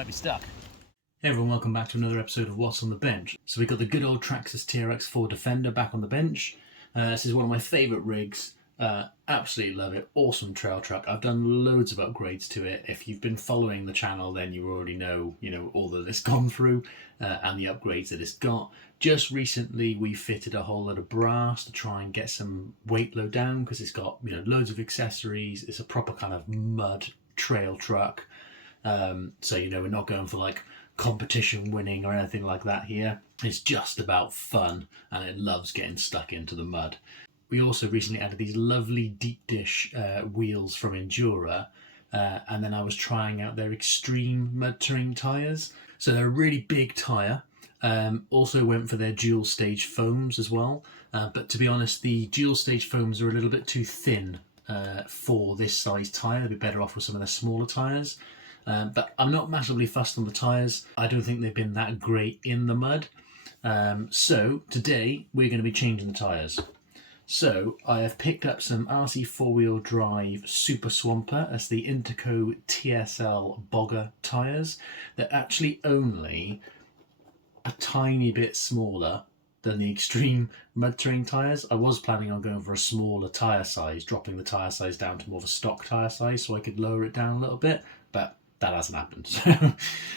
might be stuck. Hey everyone, welcome back to another episode of What's on the Bench. So we got the good old Traxxas TRX4 Defender back on the bench. This is one of my favourite rigs. Absolutely love it. Awesome trail truck. I've done loads of upgrades to it. If you've been following the channel, then you already know, all that it's gone through and the upgrades that it's got. Just recently, we fitted a whole lot of brass to try and get some weight load down because it's got, loads of accessories. It's a proper kind of mud trail truck. So, we're not going for like competition winning or anything like that here. It's just about fun and it loves getting stuck into the mud. We also recently added these lovely deep dish wheels from Endura, and then I was trying out their extreme mud terrain tyres. So they're a really big tyre. Also went for their dual stage foams as well, but to be honest, the dual stage foams are a little bit too thin for this size tyre. They'd be better off with some of their smaller tyres. But I'm not massively fussed on the tyres. I don't think they've been that great in the mud. So today we're going to be changing the tyres. So I have picked up some RC 4-wheel drive Super Swamper. That's the Interco TSL Bogger tyres. They're actually only a tiny bit smaller than the extreme mud terrain tyres. I was planning on going for a smaller tyre size, dropping the tyre size down to more of a stock tyre size so I could lower it down a little bit, but that hasn't happened.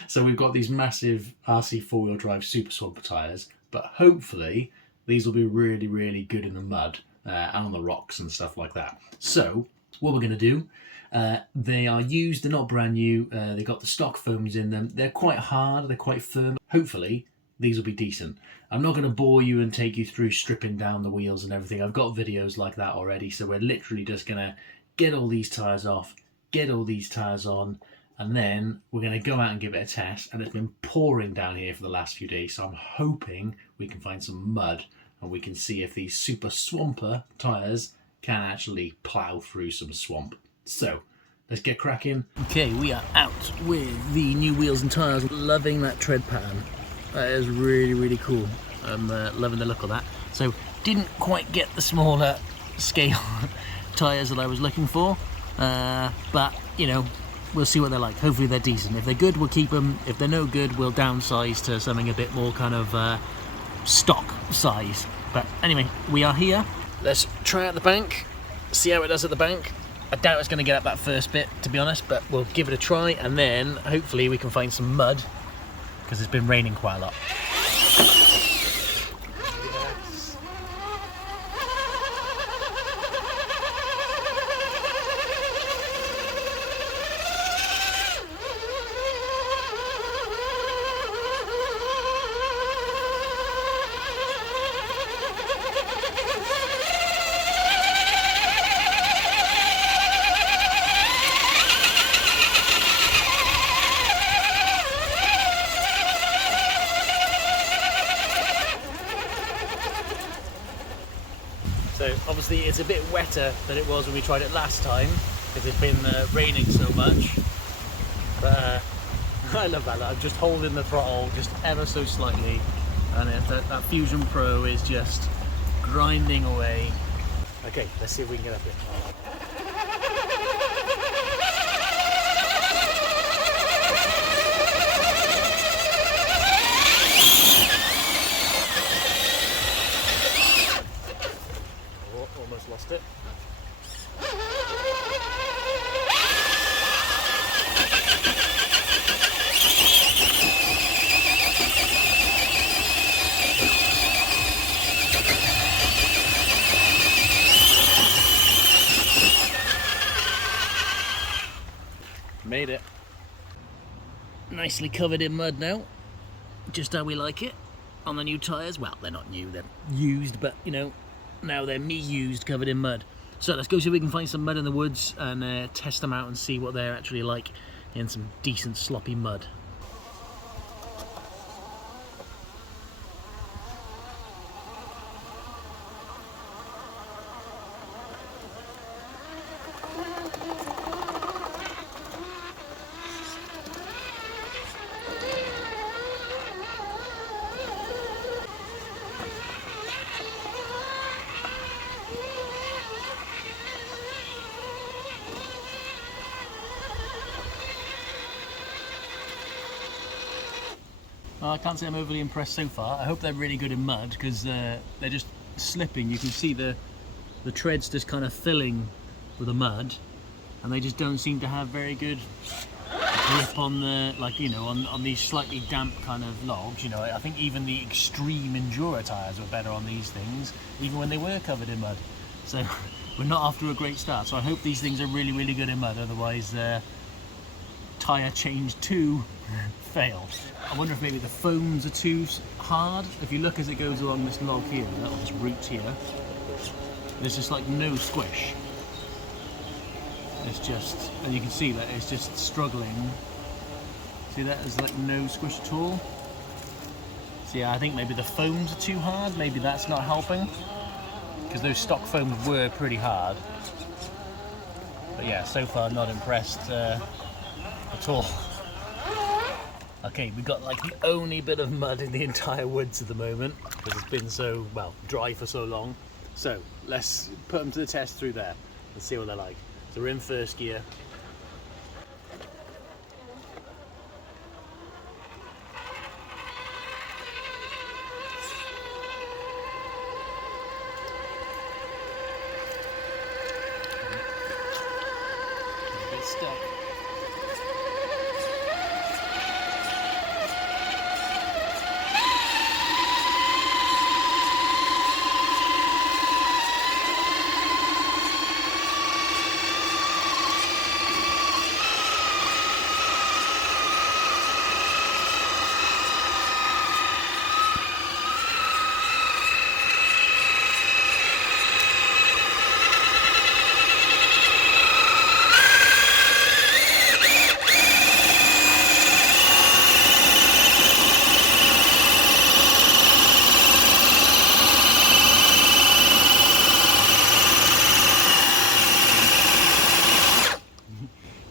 So we've got these massive RC 4-wheel drive Super Swamper tyres, but hopefully these will be really, really good in the mud and on the rocks and stuff like that. So what we're going to do, they are used, they're not brand new, they got the stock foams in them. They're quite hard, they're quite firm. Hopefully these will be decent. I'm not going to bore you and take you through stripping down the wheels and everything. I've got videos like that already, so we're literally just going to get all these tyres off, get all these tyres on, and then we're going to go out and give it a test. And it's been pouring down here for the last few days, so I'm hoping we can find some mud and we can see if these Super Swamper tyres can actually plough through some swamp. So let's get cracking. Okay, we are out with the new wheels and tyres. Loving that tread pattern. That is really, really cool. I'm loving the look of that. So didn't quite get the smaller scale tyres that I was looking for, but we'll see what they're like. Hopefully they're decent. If they're good, we'll keep them. If they're no good, we'll downsize to something a bit more kind of stock size. But anyway, we are here. Let's try out the bank, see how it does at the bank. I doubt it's going to get up that first bit, to be honest, but we'll give it a try, and then hopefully we can find some mud because it's been raining quite a lot. So obviously it's a bit wetter than it was when we tried it last time because it's been raining so much. But I love that. I'm just holding the throttle just ever so slightly, and that Fusion Pro is just grinding away. Okay, let's see if we can get up here. Almost lost it. Made it. Nicely covered in mud now. Just how we like it on the new tyres. Well, they're not new, they're used, but now they're me-used, covered in mud. So let's go see if we can find some mud in the woods and test them out and see what they're actually like in some decent sloppy mud. I can't say I'm overly impressed so far. I hope they're really good in mud, because they're just slipping. You can see the treads just kind of filling with the mud, and they just don't seem to have very good grip on the, like, you know, on these slightly damp kind of logs. You know, I think even the extreme enduro tyres were better on these things, even when they were covered in mud. So we're not off to a great start. So I hope these things are really, really good in mud, otherwise tyre change 2 failed. I wonder if maybe the foams are too hard. If you look as it goes along this log here, or this route here, there's just like no squish. It's just, and you can see that it's just struggling. See that? There's like no squish at all. So yeah, I think maybe the foams are too hard. Maybe that's not helping, because those stock foams were pretty hard. But yeah, so far not impressed at all. Okay, we've got like the only bit of mud in the entire woods at the moment, because it's been so, well, dry for so long. So let's put them to the test through there and see what they're like. So we're in first gear. A bit stuck.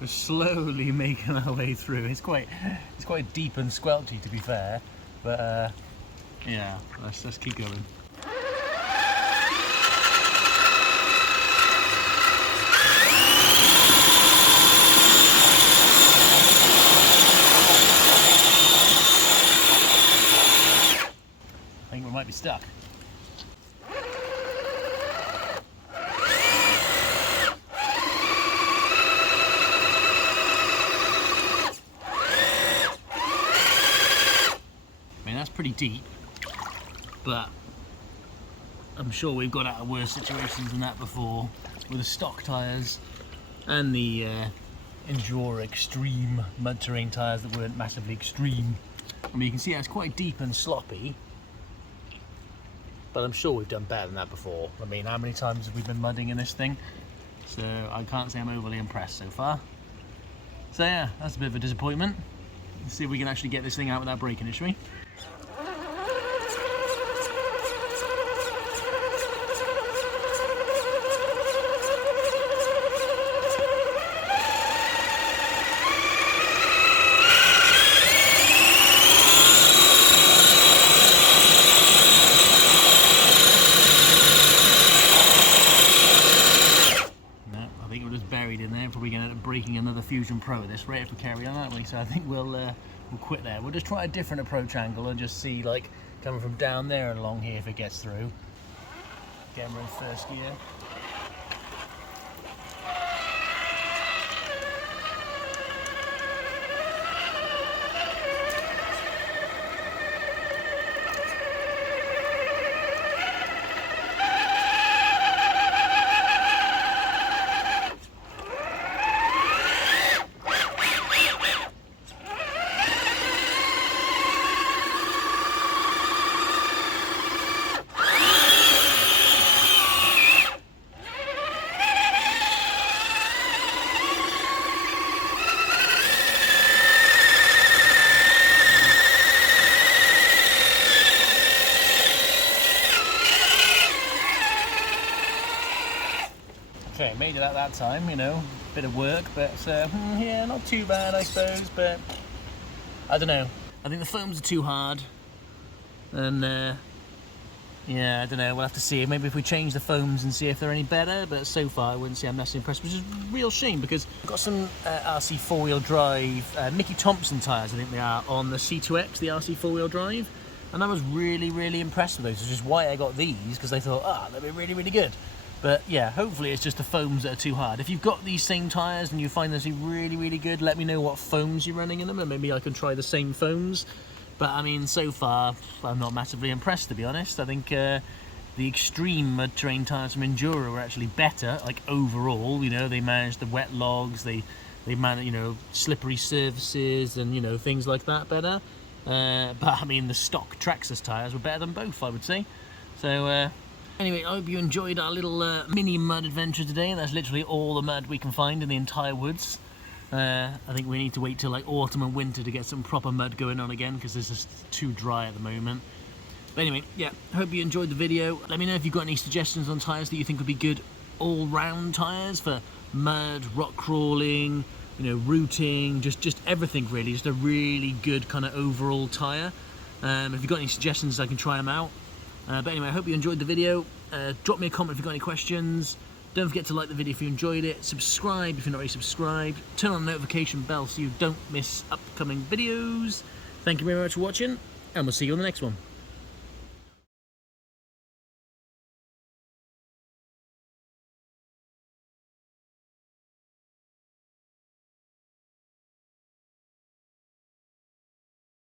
We're slowly making our way through. It's quite deep and squelchy, to be fair, but yeah, let's keep going. I think we might be stuck. That's pretty deep, but I'm sure we've got out of worse situations than that before with the stock tyres and the Enduro Extreme mud terrain tyres that weren't massively extreme. I mean, you can see it's quite deep and sloppy, but I'm sure we've done better than that before. I mean, how many times have we been mudding in this thing? So I can't say I'm overly impressed so far. So yeah, that's a bit of a disappointment. Let's see if we can actually get this thing out without breaking it, shall we? Probably going to end up breaking another Fusion Pro at this rate if we carry on, aren't we? So I think we'll quit there. We'll just try a different approach angle and just see, like, coming from down there and along here if it gets through. Again, we're in first gear. Okay, made it out that time, you know, bit of work, but yeah, not too bad I suppose, but I don't know. I think the foams are too hard, and Yeah, I don't know, we'll have to see. Maybe if we change the foams and see if they're any better, but so far I wouldn't say I'm necessarily impressed, which is a real shame because I've got some RC four-wheel drive, Mickey Thompson tyres I think they are, on the C2X, the RC four-wheel drive, and I was really impressed with those, which is why I got these, because I thought, they'll be really good. But yeah, hopefully it's just the foams that are too hard. If you've got these same tyres and you find those really good, let me know what foams you're running in them, and maybe I can try the same foams. But I mean, so far, I'm not massively impressed, to be honest. I think the extreme mud terrain tyres from Enduro were actually better, like overall. You know, they managed the wet logs, they managed, you know, slippery surfaces and, you know, things like that better. But I mean, the stock Traxxas tyres were better than both, I would say. So anyway, I hope you enjoyed our little mini mud adventure today. That's literally all the mud we can find in the entire woods. I think we need to wait till like autumn and winter to get some proper mud going on again, because it's just too dry at the moment. But anyway, yeah, hope you enjoyed the video. Let me know if you've got any suggestions on tyres that you think would be good all-round tyres for mud, rock crawling, you know, rooting, just everything really. Just a really good kind of overall tyre. If you've got any suggestions, I can try them out. But anyway, I hope you enjoyed the video. Drop me a comment if you've got any questions. Don't forget to like the video if you enjoyed it, subscribe if you're not already subscribed, turn on the notification bell so you don't miss upcoming videos. Thank you very much for watching, and we'll see you on the next one.